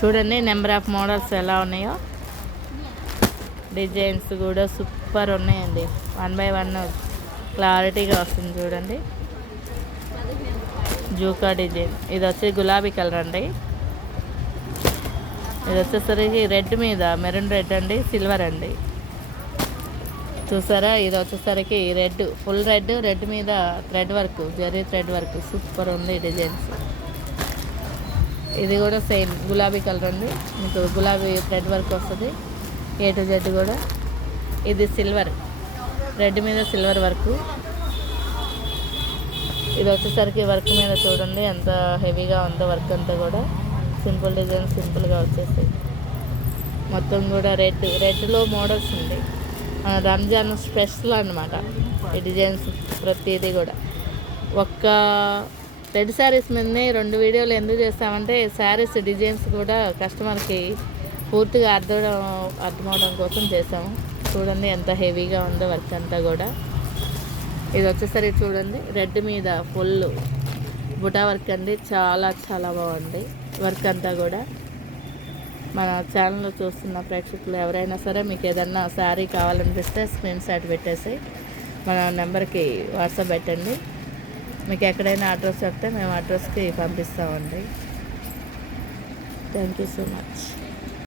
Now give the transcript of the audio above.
చూడండి number of models ఎలా ఉన్నాయో. డిజైన్స్ కూడా సూపర్ ఉన్నాయండి. 1 by 1 క్లారిటీగా వస్తుంది చూడండి. జూకా డిజైన్, ఇది వచ్చి గులాబీ కలర్ అండి. ఇది వచ్చేసరికి రెడ్ మీద మెరూన్ రెడ్ అండి, సిల్వర్ అండి. చూసారా, ఇది వచ్చేసరికి రెడ్, ఫుల్ రెడ్ మీద thread work, zari thread work super ఉంది డిజైన్స్. ఇది కూడా సేమ్ గులాబీ కలర్ అండి, మీకు గులాబీ థ్రెడ్ వర్క్ వస్తుంది A to Z కూడా. ఇది సిల్వర్, రెడ్ మీద సిల్వర్ వర్క్. ఇది వచ్చేసరికి వర్క్ మీద చూడండి ఎంత హెవీగా ఉందో వర్క్ అంతా కూడా. సింపుల్ డిజైన్ సింపుల్గా వచ్చేసి మొత్తం కూడా రెడ్లో మోడల్స్ ఉంది. రంజాన్ స్పెషల్ అన్నమాట ఈ డిజైన్స్ ప్రతిదీ కూడా. ఒక్క రెడ్ శారీస్ మీదనే 2 వీడియోలు ఎందుకు చేస్తామంటే శారీస్ డిజైన్స్ కూడా కస్టమర్కి పూర్తిగా అర్థమవడం కోసం చేసాము. చూడండి ఎంత హెవీగా ఉందో వర్క్ అంతా కూడా. ఇది వచ్చేసరికి చూడండి రెడ్ మీద ఫుల్ బుటా వర్క్ అండి, చాలా చాలా బాగుంది వర్క్ అంతా కూడా. మన ఛానల్లో చూస్తున్న ప్రేక్షకులు ఎవరైనా సరే మీకు ఏదన్నా శారీ కావాలనిపిస్తే స్క్రీన్ షాట్ పెట్టేసి మన నెంబర్కి వాట్సాప్ పెట్టండి. మీకు ఎక్కడైనా అడ్రస్ చెప్తే మేము అడ్రస్కి పంపిస్తామండి. Thank you so much.